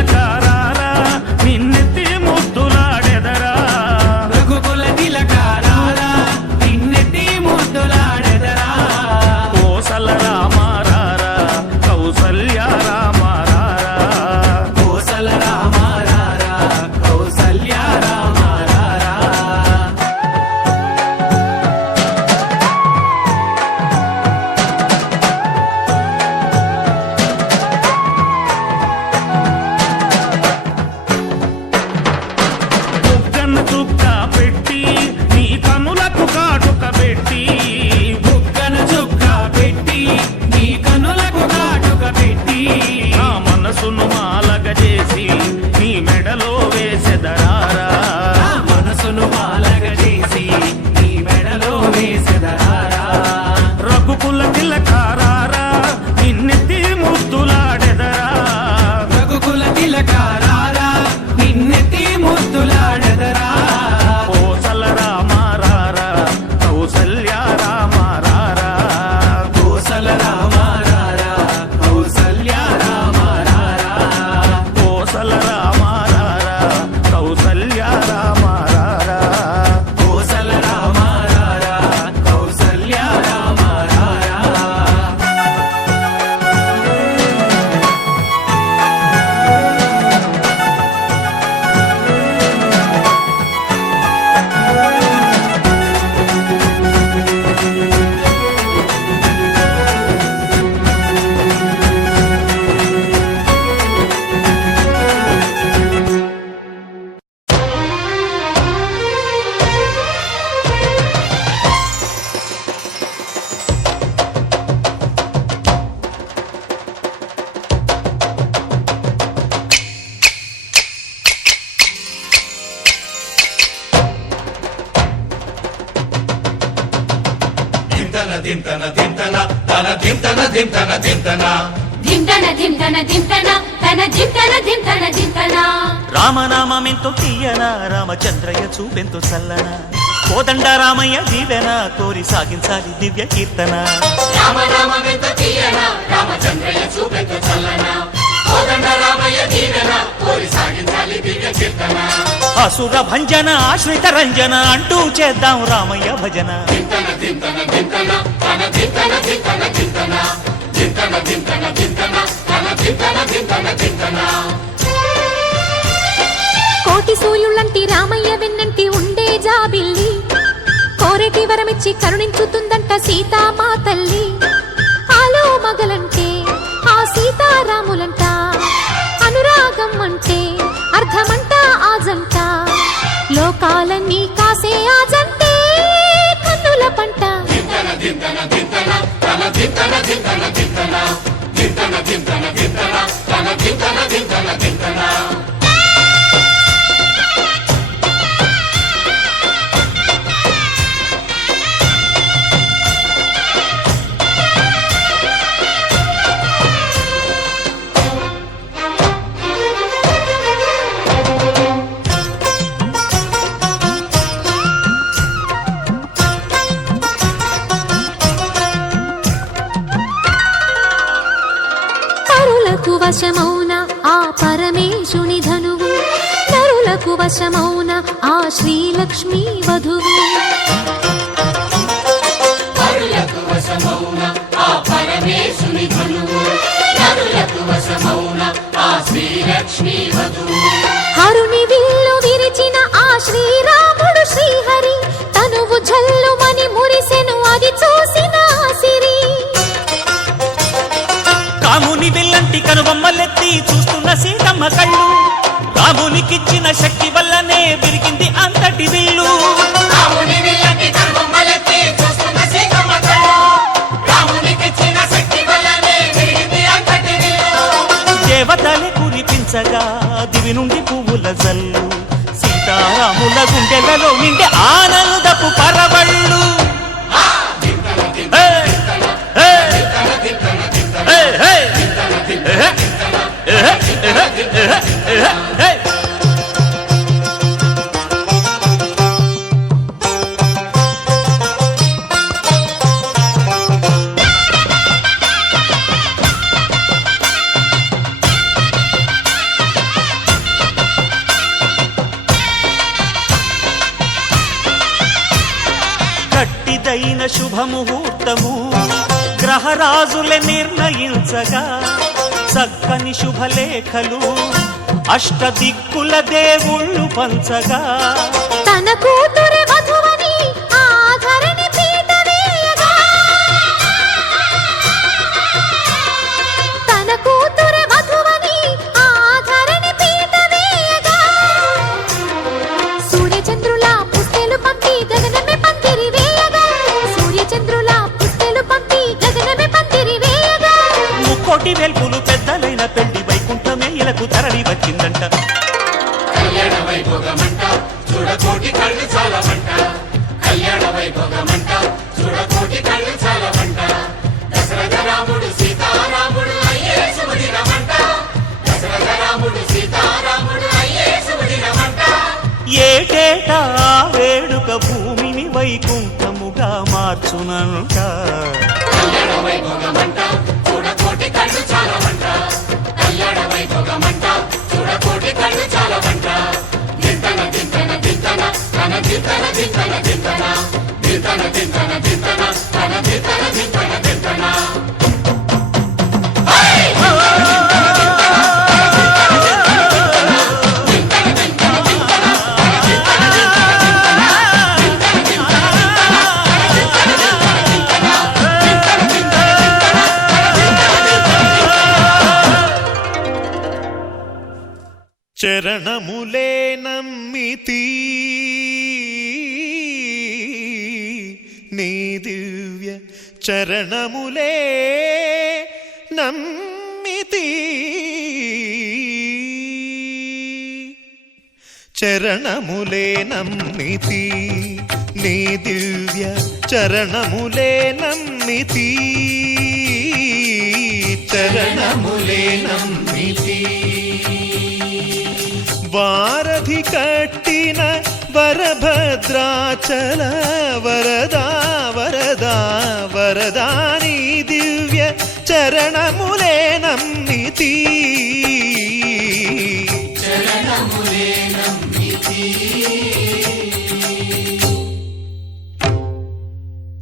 తిలకారారా నిన్నెత్తి ముద్దులాడెదరా రఘుకుల తిలకారారా నిన్నెత్తి ముద్దులాడెదరా కోసల రామారారా కౌసల్య రామారారా కోసల రామారారా కౌసల్య రామారారా బుగ్గన చుక్క పెట్టి నీ కనులకు కాటుక పెట్టి బుగ్గన చుక్క పెట్టి నీ కనులకు కాటుక పెట్టి నా మనసును మాలగ చేసి నీ మెడలో వేసెదరారా నా మనసును మాలగ చేసి నీ మెడలో వేసెదరారా రఘుకుల తిలకారారా నిన్నెత్తి ముద్దులాడెదరా రఘుకుల తిలకారారా నిన్నెత్తి ముద్దులాడెదరా కోసల రామారారా కౌసల్య రామారారా కోసల రామారారా కౌసల్య రామారారా కోసల రామారారా కౌసల్య రామారారా కోసల రామారారా కౌసల్య రామారారా దింతన దింతన తన దింతన దింతన దింతన ధింతన ధింతన ధింతన తన ధింతన ధింతన ధింతన రామనామెంతో తీయన రామచంద్రయ్య చూపెంతో చల్లన కోదండ రామయ్య దీవెన కోరి సాగించాలి దివ్య కీర్తన రామనామెంత తీయన రామచంద్రయ్య చూపెంత చల్లన కోదండ రామయ్య దీవెన కోరి సాగించాలి దివ్య కీర్తన అసుర భంజన ఆశ్రిత రంజన అంటూ చేద్దాం రామయ్య భజన దింతన దింతన దింతన తన దింతన దింతన దింతన దింతన దింతన దింతన తన దింతన దింతన దింతన కోటి సూర్యులంటి రామయ్య వెన్నంటి ఉండే జాబిల్లి కోరేటి వరమిచ్చి కరుణించుతుందంట సీతామా తల్లి ఆలో మగలంటే ఆ సీతారాములంట అనురాగం అంటే అర్థమంట ఆజంట లోకాలన్నీ కాసే ఆజంటే కన్నుల పంట దింతన దింతన దింతన తన దింతన దింతన దింతన దింతన దింతన దింతన తన దింతన దింతన దింతన నరులకు వశమౌన ఆ పరమేశుని ధనువు నరులకు వశమౌన ఆ శ్రీలక్ష్మీ వధువు నరులకు వశమౌన ఆ పరమేశుని ధనువు నరులకు వశమౌన ఆ శ్రీలక్ష్మీ వధువు హరుని విల్లు విరిచిన ఆ శ్రీరాముడు శ్రీహరి తనువు జల్లుమని మురిసెను అది చూసిన సిరి కాముని విల్లంటి కనుబొమ్మలెత్తి చూస్తున్న సీతమ్మ కళ్ళు రామునికిచ్చిన శక్తి వల్లనే విరిగింది అంతటి విల్లు రాముని విల్లంటి కనుబొమ్మలెత్తి చూస్తున్న సీతమ్మ కళ్ళు రామునికిచ్చిన శక్తి వల్లనే విరిగింది అంతటి విల్లు దేవతలే కురిపించగా దివి నుండి పువ్వుల జల్లు సీతారాముల గుండెలలో నిండే ఆనందపు పరవళ్ళు గట్టిదైన శుభముహూర్తము గ్రహరాజులే నిర్ణయించగా చక్కని శుభలేఖలు అష్టదిక్కుల దేవుళ్ళు పంచగా తన కూతురే వధువని ఆధరణి పీట వేయగా తన కూతురే వధువని ఆధరణి పీట వేయగా సూర్యచంద్రుల పుస్తెలు పంపి గగనమే పందిరి వేయగా సూర్యచంద్రుల పుస్తెలు పంపి గగనమే పందిరి వేయగా ముక్కోటి వెల్పులు పెద్దలైన పెళ్లి వైకుంఠమే ఇలకు తరలి వచ్చిందంట కళ్యాణ వైభోగమంట చూడకోటి కళ్ళు చాలమంట కళ్యాణ వైభోగమంట చూడకోటి కళ్ళు చాలమంట దశరథ రాముడు సీతారాముడు అయ్యే శుభదినమంట దశరథ రాముడు సీతారాముడు అయ్యే శుభదినమంట ఏటేటా వేడుక భూమిని వైకుంఠముగా మార్చునంట కళ్యాణ వైభోగమంట చూడకోటి కళ్ళు చాలమంట కళ్యాణ వైభోగమంట చూడకోటి కళ్ళు చాలమంట దింతన దింతన దింతన తన దింతన దింతన దింతన దింతన దింతన దింతన తన దింతన దింతన దింతన చరణములే నమ్మితి నీ దివ్య చరణములే నమ్మితి చరణములే నమ్మితి నీ దివ్య చరణములే నమ్మితి చరణములే నమ్మితి వారధి కట్టిన వరభద్రాచల వరదా వరదా వరదాని దివ్య చరణములే నమ్మితి చరణములే నమ్మితి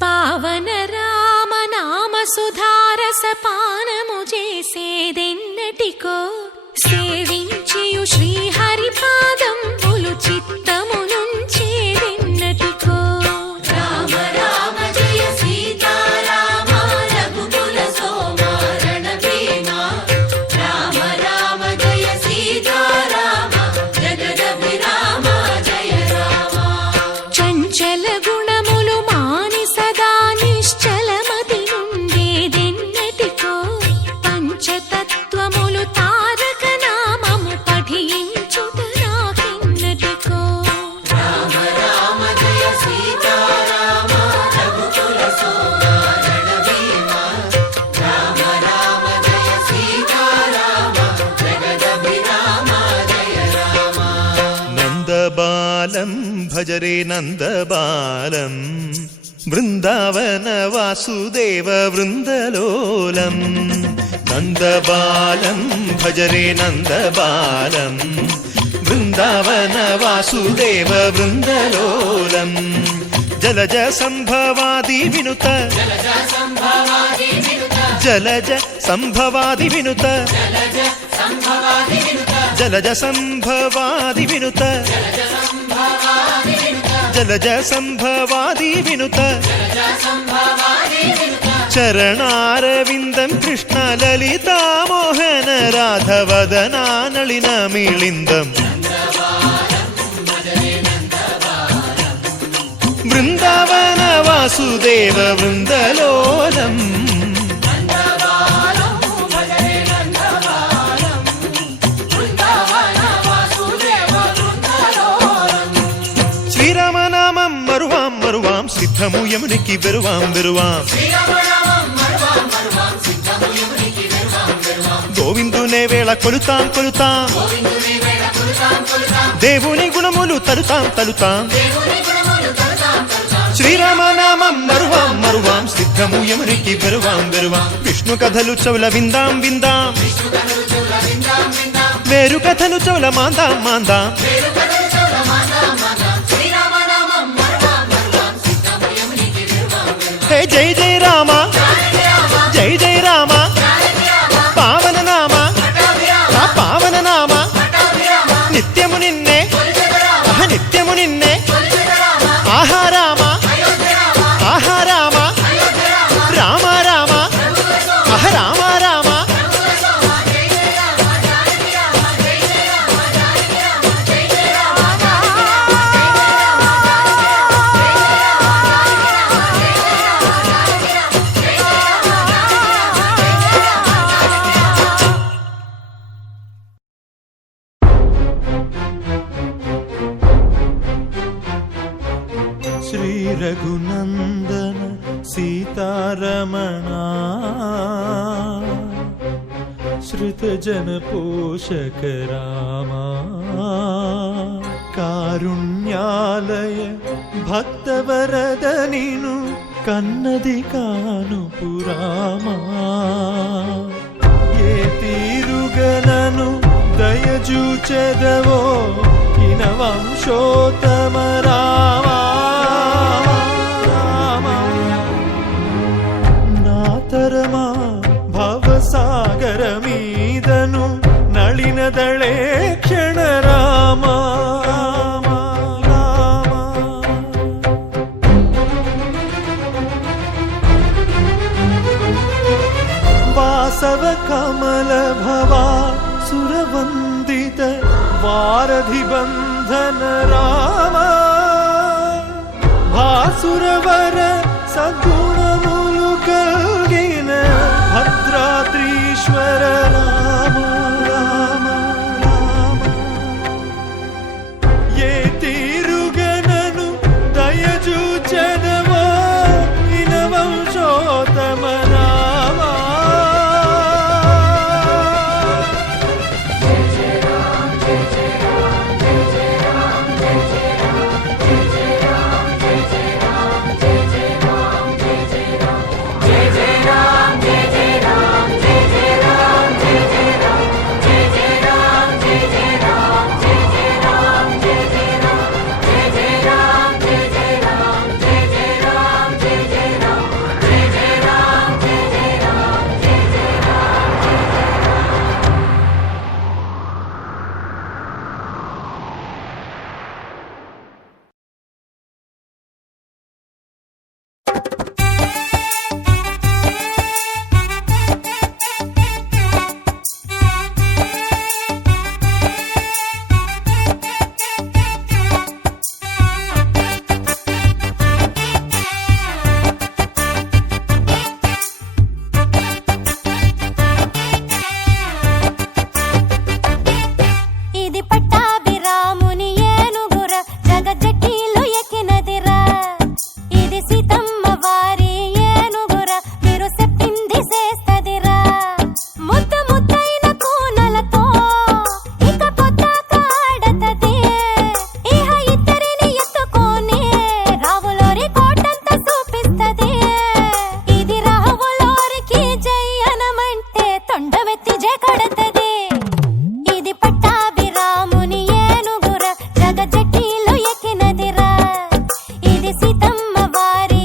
పావన రామ నామ సుధారస పానము చేసేదెన్నటికో సేవించియు శ్రీహరి పాదంబులు చిత్తమునుంచేదెన్నటికో రామ రామ జయ సీతారామ రఘుకుల సోమ రణభీమ రామ రామ జయ సీతారామ జగదభిరామ జయ రామ చంచల గుణములు మాని సదా నిశ్చలమతి నుండేదెన్నటికో పంచతత్వములు తారక నామము పఠించుట నాకెన్నటికో రామ రామ జయ సీతారామ రఘుకుల సోమ రణభీమ రామ రామ జయ సీతారామ జగదభిరామ జయ రామ నందబాలం భజరే నందబాలం బృందావన వాసుదేవ వృందలోలం నందబాలం భజరే నందబాలం బృందావన వాసుదేవ వృందలోలం జలజ సంభవాది వినుత జలజ సంభవాది వినుత జలజ సంభవాది వినుత జలజ సంభవాది వినుత చరణారవిందం కృష్ణ లలితా మోహన రాధవదనా నళిన మిళిందం బృందావన వాసుదేవ వృందలోలం శ్రీరామనామం మరువాం మరువాం సిద్ధము యమునికి వెరువాం వెరువాం గోవిందునే వేళ కొలుతాం కొలుతాం దేవుని గుణములు తలుతాం తలుతాం శ్రీరామనామం మరువాం మరువాం సిద్ధము యమునికి వెరువాం వెరువాం విష్ణు కథలు చౌల విందాం విందాం మేరు కథలు చౌల మాందాం మాందాం జై జై రామ జై జై రామ పావన నామ ఆ పావన నామ నిత్యము నిన్నే నిత్యము నిన్నే ఆహా రామ ఆహా రామ రామ రామ అహ రామ రామ శ్రీ రఘునందన సీతారమణ శ్రుతజన పోషక రామ కారుణ్యాలయ భక్తవరద నిను కన్నది కాను పురామా ఏ తీరుగనను దయజూచెదవో ఇన వంశోత్తమ రామా నాతరమా భవసాగర మీదను నళినదళే క్షణ రామా వాసవ కమల భవా సురవందిత వారధి బంధన రామ భాసురవర సద్గుణములు కలిగిన భద్రాద్రీశ్వర రామ రామ రామ ఏ తీరుగనను దయజూచెదవో ఇన వంశోత్తమ రామా సీతమ్మ వారి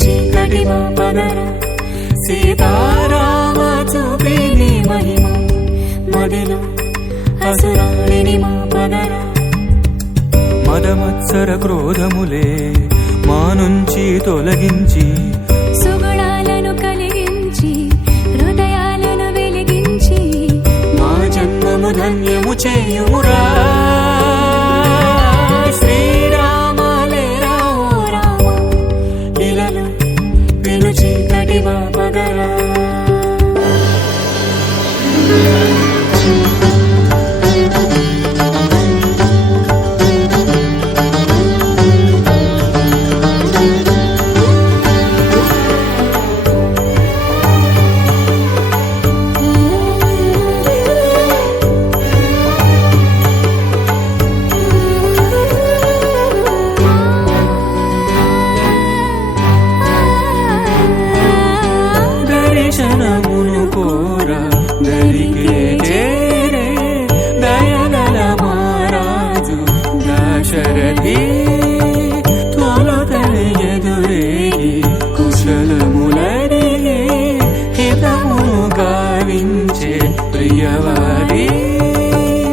చీకటి పగర సీతారామ చూపిని మహిమ మదిలో అసురాణిని మా పగర మదమత్సర క్రోధములే మా నుంచి తొలగించి సుగుణాలను కలిగించి హృదయాలను వెలిగించి మా జన్మము ధన్యము చేయురా శ్రీరామ లేరా ఓ రామ ఇలను పెను చీకటి పగరా దర్శనమును కోరా దరికే చేరే దయగల మహారాజు దశరథి తొలతని ఎదురేగి కుశలములడిగే హితమును గావించే ప్రియవాది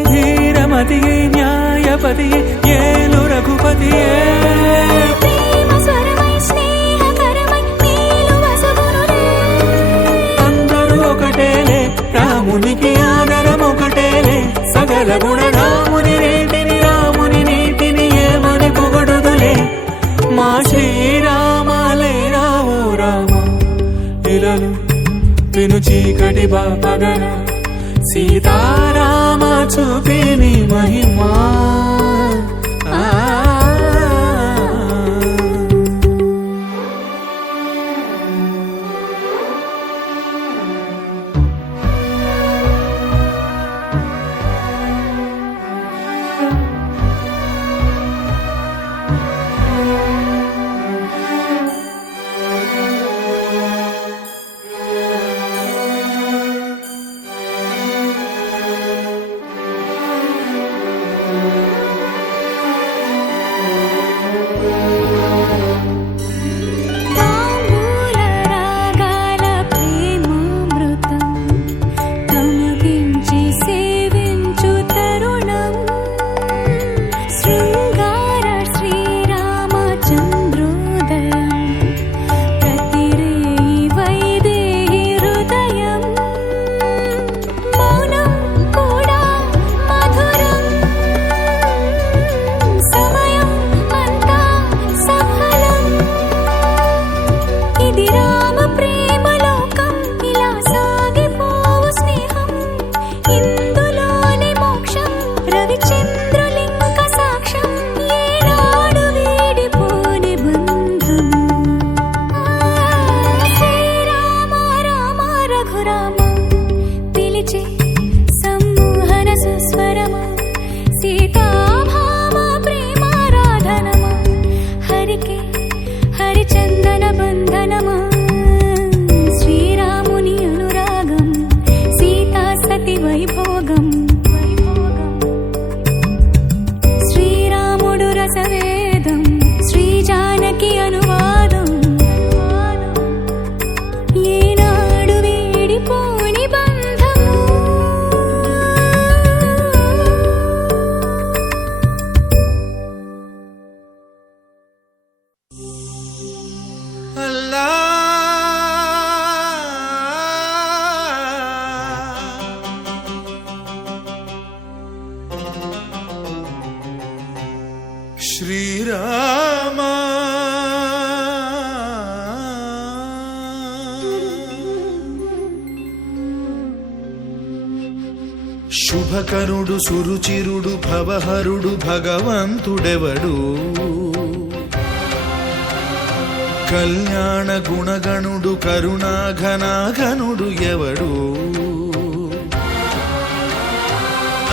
ధీరమతి న్యాయపతి ఏలు రఘుపతియే ప్రేమ స్వరమై స్నేహకరమై మేలు వసగునులే ఒకటేలే రామునికి ఆదరం ఒకటేలే సకల గుణ రాముని నీటిని ఏమని పొగడుదులే మా శ్రీరామాలేరా ఓ రామ ఇలను విను చీకటి పగర సీతారామ చూపిని మహిమా తాంబూల రాగాల ప్రేమామృతం కమగించి సేవించు తరుణం శృంగార శ్రీరామచంద్రోదయం ప్రతిరేయి వైదేహి హృదయం మౌనం కూడా మధురం సమయం అంతా సఫలం ఇది రామ ప్రేమ లోకం ఇలా సాగిపోవు స్నేహం ఇందులోని మోక్షం రవిచంద్రులింక సాక్ష్యం ఏనాడు వీడిపోని బంధం శ్రీరామ రామ రఘురామ పిలిచే సమ్మోహన సుస్వరమా సీతాభామ ప్రేమారాధనమా హరికే హరిచందన బంధనమా శ్రీరాముని అనురాగం సీతా సతి వైభోగం శ్రీరాముడు రసవేదం శ్రీ జానకి అనువాదం ఏనాడు వీడిపోని బంధము అల్లా శ్రీరామ శుభకరుడు సురుచిరుడు భవహరుడు భగవంతుడెవడు కళ్యాణ గుణగణుడు కరుణాఘనాఘనుడు ఎవడు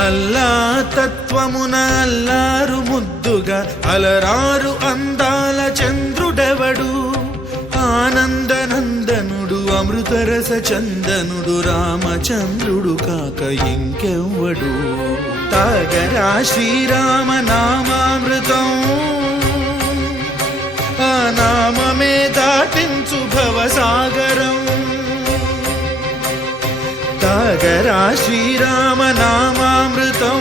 అల్లా తత్వమున అల్లారు ముద్దుగా అలరారు అందాల చంద్రుడెవడు ఆనందనందనుడు అమృతరస చందనుడు రామచంద్రుడు కాక ఇంకెవ్వడు తాగరా శ్రీరామ నామామృతం ఆ నామమే దాటి భవసాగరం తాగరా శ్రీరామ నామామృతం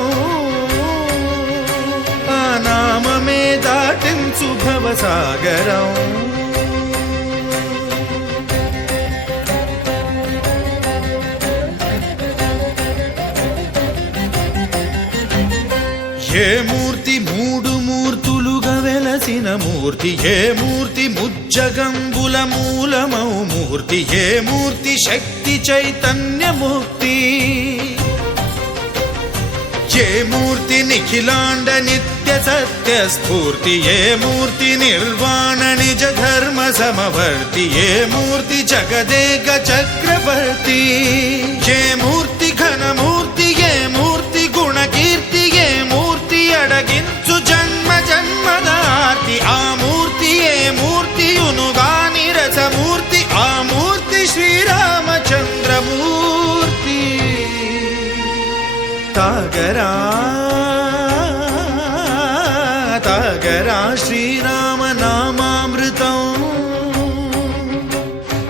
ఆ నామమే దాటించు భవసాగరం ఏ మూర్తి మూడు మూర్తులుగా వెలసిన మూర్తి ఏ మూర్తి ముజ్జగంబుల మూలమౌ మూర్తి ఏ మూర్తి శక్తి చైతన్యమూర్తి ఏ మూర్తి నిఖిలాండ నిత్య సత్య స్ఫూర్తి ఏ మూర్తి నిర్వాణ నిజ ధర్మ సమవర్తి ఏ మూర్తి జగదేక చక్రవర్తి ఏ మూర్తి ఘనమూర్తి ఏ మూర్తి గుణకీర్తి ఏ మూర్తి అడగించు జన్మ జన్మదార్తి ఆ మూర్తి ఏ మూర్తి ఉనుగాని రసమూర్తి ఆ మూర్తి శ్రీరామచంద్రమూర్తి తాగరా తాగరా శ్రీరామ నామామృతం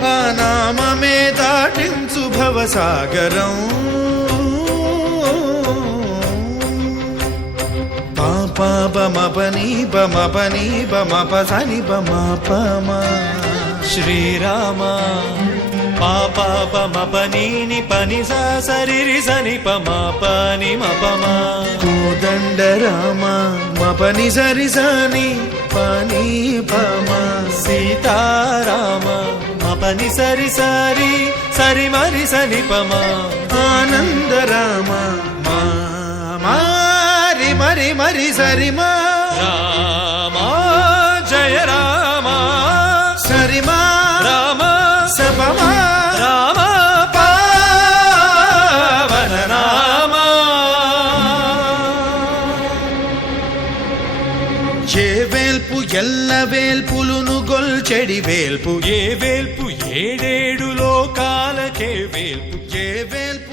ఆ నామమే దాటించు భవసాగరం పాపమపని బమపని బమపసని బమపమ శ్రీరామ పాపమపనీని పని సరి సని పని మపమా కోదండ రామ మపని సరి సని పని పమ సీతారామ మపని సరి సరి సరి మరి సని పమా ఆనంద రామ మారి మరి మరి సరి మా రామ జయ రామ సరిమా రామ సపమా రామ పావన రామ ఏ వేల్పు ఎల్ల వేల్పులును గొల్చెడి వేల్పు ఏ వేల్పు ఏడేడు లోకాలకే వేల్పు ఏ వేల్పు